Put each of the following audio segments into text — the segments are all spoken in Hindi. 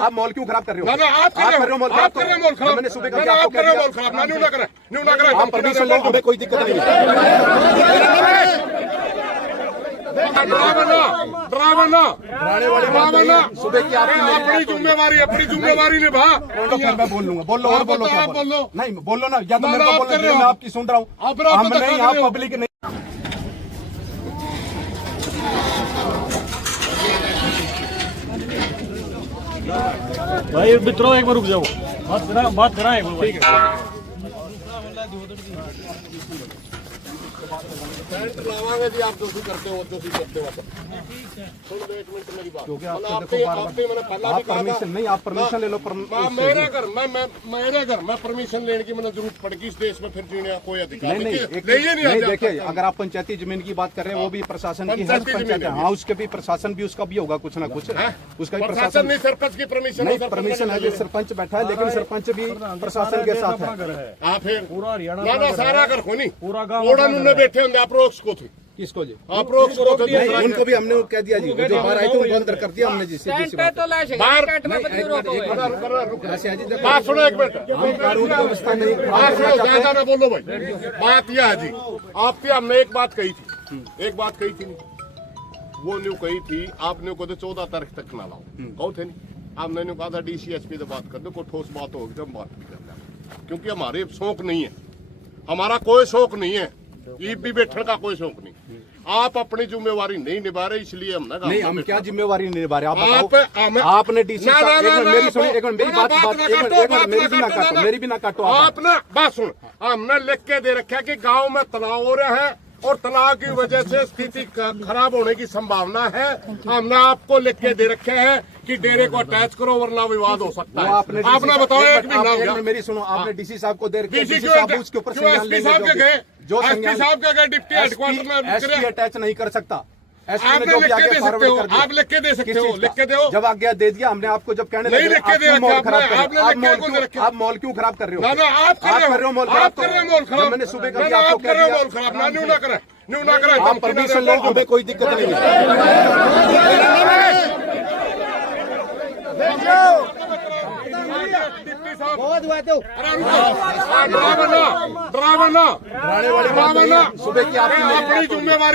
आप मॉल क्यों खराब कर रहे हो? आप कर रहे हो मॉल खराब। मैंने सुबह मैंने आप कर रहे हो मॉल खराब। ना न्यू ना करें। आप परमिशन लो, हमें कोई दिक्कत नहीं है। ड्राइवर ना सुबह की अपनी जिम्मेवारी निभा। मैं बोल लूंगा, बोल लो और बोलो, क्या बोल लो। नहीं बोलो ना, या तो मेरे को बोलना, मैं आपकी सुन रहा हूँ। हम नहीं, आप पब्लिक नहीं। भाई मित्रों एक बार रुक जाओ, बात कराएं एक बार। ठीक है। लावांगे जी, आप जो भी करते हो एक मिनट मेरी बात, क्योंकि मैंने आप पहला भी कहा परमिशन नहीं, आप परमिशन ले लो। मेरे घर मैं परमिशन लेने की मैंने जरूरत पड़ेगी इस देश में, फिर जीने का कोई अधिकार नहीं। देखिए, अगर आप पंचायती जमीन की बात कर रहे हैं, वो भी प्रशासन की है, पंचायत है। हाँ, उसके भी प्रशासन भी, उसका भी होगा कुछ ना कुछ, उसका भी प्रशासन नहीं। सरपंच की परमिशन नहीं, परमिशन है, सरपंच बैठा है, लेकिन सरपंच भी प्रशासन के साथ है। पूरा हरियाणा सारा घर खोनी पूरा गाँव बैठे होंगे, आप रोक को थे किसको जी? आप रोक उनको भी हमने कह दिया जी, जो बाहर आए थे उनको अंदर कर दिया हमने जी। बात सुनो एक मिनट, कानून व्यवस्था नहीं, ज्यादा ना बोलो भाई। बात यह है जी, आपसे हमने एक बात कही थी वो न्यू कही थी आपने को 14 तारीख तक ना लाओ, कहो थे नहीं। आपने कहा था DCSP से बात कर दो, कोई ठोस बात होगी तो हम बात भी करना, क्योंकि हमारे शौक नहीं है, हमारा कोई शौक नहीं है, ईद भी बैठने का कोई शौक नहीं। आप अपनी जिम्मेवारी नहीं निभा रहे, इसलिए हम नहीं, हम क्या जिम्मेवारी नहीं निभा रहे? आप आपने डीसी साहब, मेरी सुनिए, एक मिनट मेरी बात, मेरी भी ना काटो। आपने बात सुन, हमने लिख के दे रखा है कि गांव में तनाव हो रहा है और तनाव की वजह से स्थिति खराब होने की संभावना है। हमने आपको लिख के दे रखे है कि डेरे को अटैच करो वरना विवाद हो सकता है। आपने बताओ, एक महीना हो गया। मेरी सुनो, आपने डीसी साहब को दे रखे, डीसी उसके ऊपर एसपी साहब के गए, जो एसपी साहब के गए डिप्टी हेडक्वार्टर में, एसपी अटैच नहीं कर सकता। आप लिख के दे सकते हो, आप लिख के दे सकते हो, लिख के दो। जब आज्ञा दे दिया हमने आपको, जब कहने नहीं लिख के दे, आप मॉल क्यों खराब कर रहे हो? आप कर रहे हो मॉल खराब। मैंने सुबह आप कर रहे हो मॉल खराब। ना न्यू ना करें। आप परमिशन लो, हमें कोई दिक्कत नहीं है। सुबह की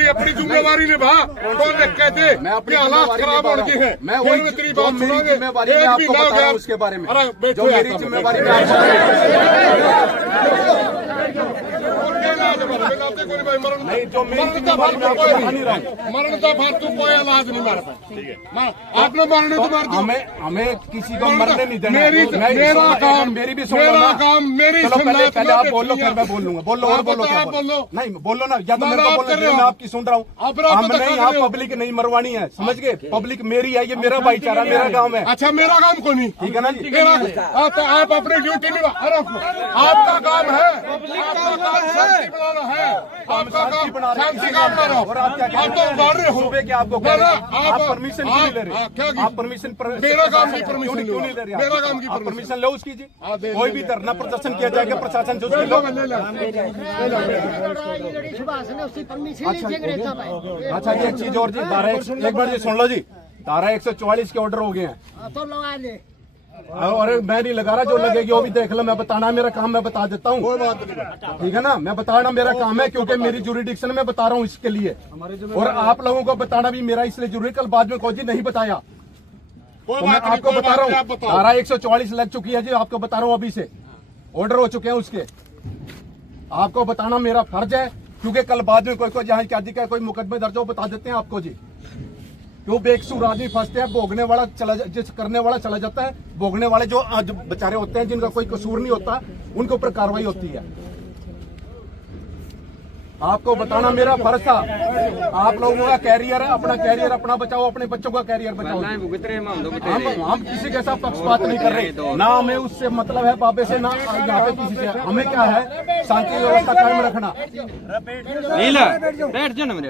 अपनी जिम्मेवारी निभा। तो लिख के दे, मैं अपनी हालात खराब हो गए हैं। मैं वही तेरी बात सुनोगे, जिम्मेवारी मैं आपको बता रहा हूँ उसके बारे में, जो मेरी जिम्मेवारी में नहीं, जो मेरी जिम्मेवारी में आपको बता नहीं रहा हूँ। मरण का फालतू कोई इलाज नहीं मार पाए। आपने मरने तो मार दो। हमें किसी को मरने नहीं देना। मेरा काम, मेरी भी मेरा काम, मेरी पहले आप बोलो, फिर मैं बोल लूंगा। बोलो और बोलो, क्या बोलो? नहीं बोलो ना, या तो मेरे को बोलना, मैं आपकी सुन रहा हूँ। हम नहीं, आप पब्लिक नहीं मरवानी है, समझ गए? पब्लिक मेरी है, ये मेरा भाईचारा, मेरा गाँव है। अच्छा, मेरा काम को नहीं, ठीक है ना जी? आप अपनी ड्यूटी निभा। आपका काम है, शांति बनाना है, आपका काम शांति काम करो। और आप क्या आप तो बढ़ रहे हो। सुबह के आपको कह रहे हैं, आप परमिशन क्यों नहीं ले रहे? आप परमिशन, मेरा काम की परमिशन क्यों नहीं ले रहे? मेरा काम की परमिशन लो उसकी जी। कोई भी धरना प्रदर्शन किया जाएगा, प्रशासन जो उसकी लो। अच्छा जी, एक चीज और जी, एक बार जी सुन लो जी, धारा 144 के ऑर्डर हो गए हैं। अरे मैं नहीं लगा रहा, जो लगेगी वो भी देख लो। मैं बताना मेरा काम, मैं बता देता हूँ, ठीक है ना? मैं बताना मेरा काम है, क्योंकि मेरी जुरिडिक्शन में बता रहा हूँ इसके लिए, और आप लोगों को बताना भी मेरा इसलिए जरूरी। कल बाद में कोई जी नहीं बताया, तो मैं आपको बता रहा हूँ, धारा 144 लग चुकी है जी, आपको बता रहा हूँ, अभी से ऑर्डर हो चुके हैं उसके। आपको बताना मेरा फर्ज है, क्योंकि कल बाद में कोई जहाँ क्या कोई मुकदमे दर्ज हो, बता देते हैं आपको जी। क्यों बेकसूर आदमी फंसते हैं, भोगने वाला जिस करने वाला चला जाता है, भोगने वाले जो बेचारे होते हैं, जिनका कोई कसूर नहीं होता, उनके ऊपर कार्रवाई होती है। आपको बताना मेरा फर्ज था। आप लोगों का कैरियर है, अपना कैरियर अपना बचाओ, अपने बच्चों का कैरियर बचाओ। हम किसी के साथ पक्षपात नहीं कर रहे, ना हमें उससे मतलब है बाबे से, ना यहाँ पे किसी से। हमें क्या है, शांति व्यवस्था कायम रखना। बैठ जाओ ना मेरे।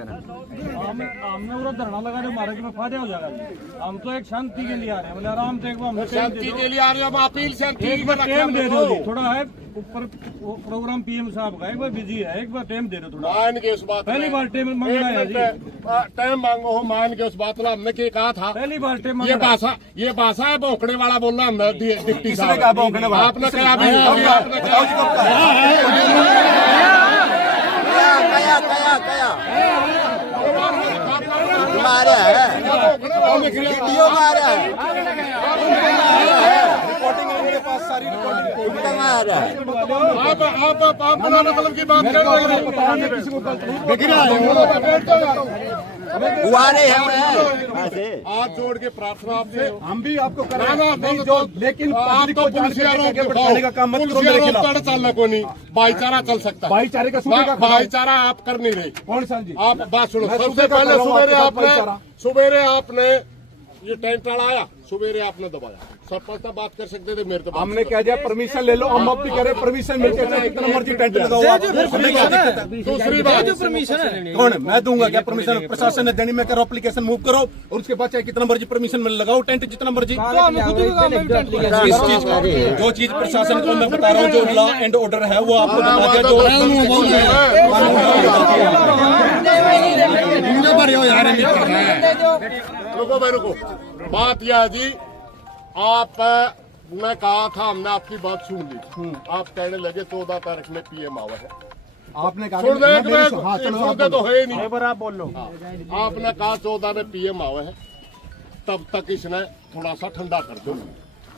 हमने पूरा धरना लगा जो हमारे में फायदा हो जाएगा जी। हम तो एक शांति के लिए आ रहे हैं, बोले आराम से एक बार हमें टाइम दे शांति दो। के लिए आ रहे हैं, हम अपील शांति एक बार टाइम दे दो जी, थोड़ा है ऊपर प्रोग्राम पीएम साहब का, एक बार बिजी है, एक बार टाइम दे दो थोड़ा। मान के उस बात पहली बार टाइम मांग रहा है जी, टाइम मांगो हो, मान के उस बात में हमने क्या कहा था। पहली बार टाइम ये भाषा है भौंकने वाला बोलना हमने डिप्टी किसने साहब कहा भौंकने वाला? आपने कहा अभी आपने बताओ जी कब कहा? मारा है वीडियो मारा है रिकॉर्डिंग है मेरे पास, सारी रिकॉर्डिंग मारा है आप बिना मतलब की बात कर रहे हैं। किसी को गलत नहीं देख रहे हैं गुआरे हैं ऐसे हाथ जोड़ के प्रार्थना आपसे। हम भी आपको कर ना, रहे ना, हैं, नहीं तो- जो तो- लेकिन आप पब्लिक तो को जान पुलिसिया के आगे रोक बढ़ाने का काम मत करो मेरे खिलाफ। चलना को नहीं, भाईचारा चल सकता है। भाईचारे का सूबे का खिलाफ। भाईचारा आप कर नहीं रहे। कौन सा जी? आप बात सुनो, मैं सबसे सूबे का पहले कर रहा हूं, सुबेरे आपके साथ भाईचारा। सुबेरे आपने ये टेंट आया, सुबेरे आपने दबाया। सरपंच साहब बात कर सकते थे, मेरे तो बात हमने कह दिया परमिशन ले लो, हम अब भी कह रहे परमिशन मिलते हैं, कितना मर्जी टेंट लगाओ आप। हमें क्या दिक्कत है? दूसरी बात कौन है? मैं दूंगा क्या परमिशन? प्रशासन ने देनी, मैं कह रहा हूं एप्लीकेशन मूव करो और उसके बाद चाहे कितना मर्जी परमिशन मिल लगाओ टेंट जितना मर्जी। इस चीज का जो चीज प्रशासन को मैं बता रहा हूँ, जो लॉ एंड ऑर्डर है वो आपको बता दिया। रुको भाई रुको, बात यह है जी, आप मैं कहा था, हमने आपकी बात सुन ली। आप कहने लगे 14 तारीख में पीएम आवा है। आपने कहा सुन दे हाँ, सुनते चलो तो है ही नहीं। एक बार आप बोल लो। आपने कहा 14 में पीएम आवा है, तब तक इसने थोड़ा सा ठंडा कर दो,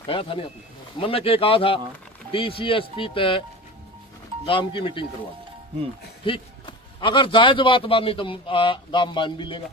कहा था नहीं आपने? मैंने क्या कहा था, डीसीएसपी तय गांव की मीटिंग करवा दी, ठीक। अगर जायज बात मानी तो गांव मान भी लेगा,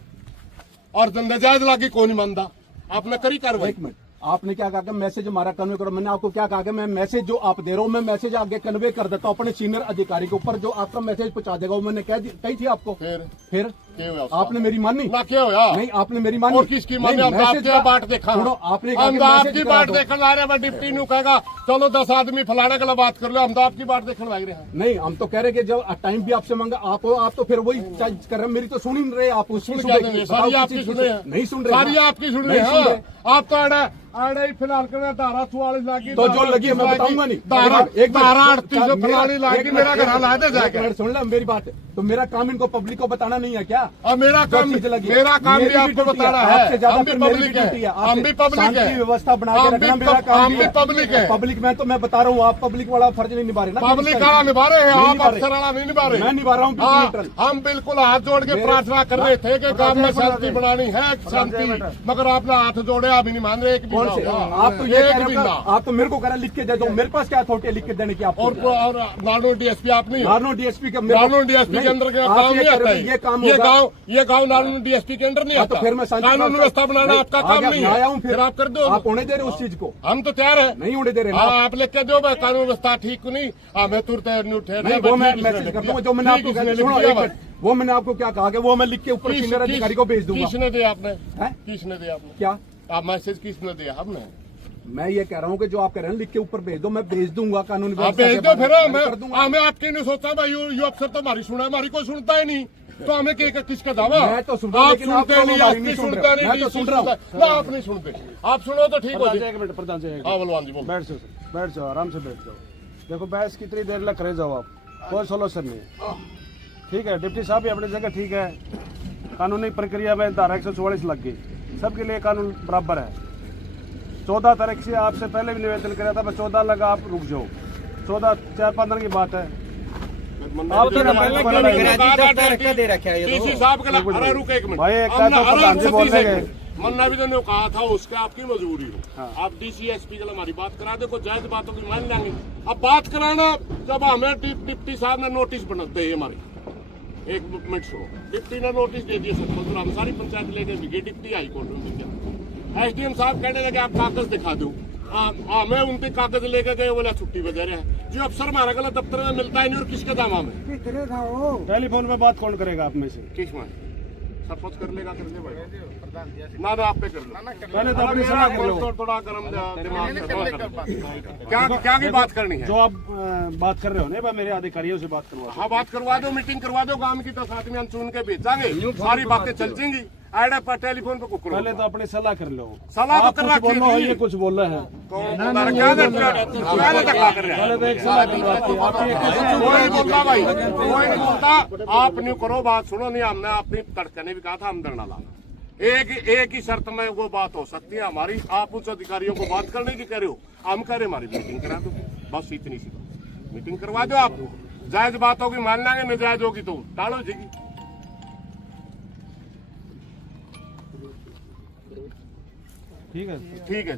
और नाजायज लागी कौन नहीं मानता। आपने करी कार्रवाई। एक मिनट, आपने क्या कहा कि मैसेज हमारा कन्वे करो? मैंने आपको क्या कहा कि मैं मैसेज जो आप दे रहा हूँ, मैं मैसेज आगे कन्वे कर देता हूँ अपने सीनियर अधिकारी के ऊपर, जो आपका मैसेज पहुंचा देगा। वो मैंने कही थी आपको। फिर क्या हुआ उसका? आपने मेरी मानी ना क्या होया? नहीं, आपने मेरी मानी और किसकी मानी? नहीं, हम मैसेज आपके का- बाट देखा, सुनो, आपने कहा हम कि तो मैसेज आपकी करा बाट दो। देखने आ रहे हैं। डिप्टी नु कहेगा चलो 10 आदमी फलाने के लिए बात कर लो, हम तो आपकी बाट देखने लग रहे हैं। नहीं, हम तो कह रहे कि जब टाइम भी आपसे मांगा आप तो फिर वही चार्ज कर रहे हैं। मेरी तो सुन ही नहीं रहे आप। उसकी सुन सुबह क्या की- देंगे? बताओ सारी किसी आपकी चीज सुन की- रहे हैं। नहीं सुन रहे सारी हाँ। आपकी सुन नहीं रहे सुन हैं। आप तो आड़े ही फिलहाल कर रहे, धारा 44 लागी, तो जो लगी है मैं बताऊंगा नहीं। धारा एक मिनट, 38 फलानी लागी, मेरा घर हला दे एक जाएगा। मिनट सुन ले मेरी बात। तो मेरा काम इनको पब्लिक को बताना नहीं है क्या? और मेरा काम जो चीज लगी। मेरा काम मेरी भी आपको ड्यूटी बताना आपसे है। ज्यादा हम भी फिर मेरी पब्लिक ड्यूटी है, आपसे हम भी पब्लिक शांति है, व्यवस्था बना के हम रखना भी मेरा काम हम भी पब्लिक है। पब्लिक में तो मैं बता रहा हूँ, आप पब्लिक वाला फर्ज नहीं निभा रहे ना। पब्लिक वाला निभा रहे हैं, नहीं आप निभा रहे। अफसर वाला नहीं निभा रहे। मैं निभा रहा हूँ बिल्कुल हाँ, न्यूट्रल। हम बिल्कुल हाथ जोड़ के प्रार्थना कर रहे थे कि गांव में शांति बनानी है, शांति, मगर आपने हाथ जोड़े, अभी नहीं मान रहे। एक भी कौन ना से? हुआ। आप तो ये कह एक रहे भी हो ना। कि आप तो मेरे को कह रहे हैं लिख के दे दो। मेरे पास क्या अथॉरिटी है लिख के देने की आपको? और नानो डीएसपी आप नहीं हो। नानो डीएसपी का नानो डीएसपी के अंदर का काम नहीं आता है। ये काम ये होगा। ये गांव नानो डीएसपी के अंदर नहीं हाँ, आता। तो फिर मैं शांति कानून व्यवस्था बनाना आपका काम नहीं आया हूँ है, फिर आप कर दो। आप होने दे रहे उस चीज को? हम तो तैयार है, नहीं होने दे रहे ना हाँ, आप लिख के दो भाई, कानून व्यवस्था ठीक नहीं, मैं तुरंत ठहर नहीं, वो मैं मैसेज कर दूंगा। जो मैंने आपको कहा, सुनो एक मिनट, वो मैंने आपको क्या कहा कि वो मैं लिख के ऊपर सीनियर अधिकारी को भेज दूंगा। किसने दिया आपने? हैं? किसने दिया आपने? क्या आप मैसेज किसने दिया? हमने। मैं ये कह रहा हूँ कि जो आप कह रहे हैं लिख के ऊपर भेज दो, मैं भेज दूंगा कानूनी आप व्यवस्था भेज के दो बारे फिर। में मैं कर हमें दूंगा। हमें आपके नहीं सोचा भाई, यू अफसर तो हमारी सुना, हमारी कोई सुनता ही नहीं, तो हमें किसका दावा? मैं तो सुन रहा हूं, आप लेकिन आप सुनते लोग नहीं, हमारी आप नहीं सुन सुनते रहे। नहीं, मैं तो डीसी सुन रहा हूं। सुनता है। ना, आप नहीं सुनते, आप सुनो तो ठीक हो प्रधान जी, जाए। एक मिनट, प्रधान जी, एक हाँ बलवान जी बोलो। बैठ जाओ सर, बैठ जाओ, आराम से बैठ जाओ। देखो बहस कितनी देर लग रहे जाओ आप, कोई सोल्यूशन नहीं। ठीक है, डिप्टी साहब भी अपनी जगह ठीक है, कानूनी प्रक्रिया में धारा 144 लग गई, सबके लिए कानून बराबर है। 14 तारीख से आपसे पहले भी निवेदन किया था, मैं 14 लगा, आप रुक जाओ। 14 4-5 दिन की बात है। आप तो हमारे को लड़ाई है। डीसी साहब के लिए अरे रुक एक मिनट भाई, एक हमने- तो अरे प्रधान जी सतीश बोलने एक गए। मिनट। मन्ना भी तो कहा था उसके आपकी मजबूरी हो, आप डीसीएसपी के लिए हमारी बात करा दे, कोई जायज बातों की मान लेंगे। अब बात कराना, जब हमें डिप्टी साहब ने नोटिस बनाते है हमारी, एक मिनट सुनो, डिप्टी ने नोटिस दे दिया सरपंच, हम सारी पंचायत लेके गए, डिप्टी हाई कोर्ट में गया। एसडीएम साहब कहने लगे आप कागज दिखा दो, हमें उनके कागज लेके गए, बोला छुट्टी पे दे रहे हैं। जो अफसर हमारा गलत दफ्तर में मिलता ही नहीं, और किसके दाम में टेलीफोन में बात कौन करेगा आप में से? किस में सरपंच कर लेगा कर ले भाई ना आप पे कर लो पहले तो अपनी सलाह कर लो। थोड़ा गर्म दिमाग से क्या क्या की बात करनी है जो आप बात कर रहे हो ना भाई, मेरे अधिकारियों से बात करवा। हाँ बात करवा दो, मीटिंग करवा दो गांव की, 10 आदमी हम चुन के भेजांगे, सारी बातें चल जाएंगी। ऐड पर टेलीफोन पे कुकरो पहले तो अपनी सलाह कर लो। सलाह तो आप कर कुछ रखी बोलो है, थी। ये कुछ बोल रहे हैं। क्या धक्का कर रहा है? पहले तो एक सलाह कर लो आपकी। कोई नहीं बोलता भाई, कोई नहीं बोलता। आप न्यू करो, बात सुनो। नहीं हमने अपनी तड़के ने भी कहा था हम धरना लाना। एक ही शर्त में वो बात हो सकती है हमारी। आप उस अधिकारियों को बात करने की कह रहे हो, हम कह रहे हमारी मीटिंग करा दो, बस इतनी सी बात। मीटिंग करवा दो आप, जायज बात होगी मान लेंगे, नाजायज होगी तो टालो जाएगी। ठीक है। ठीक है।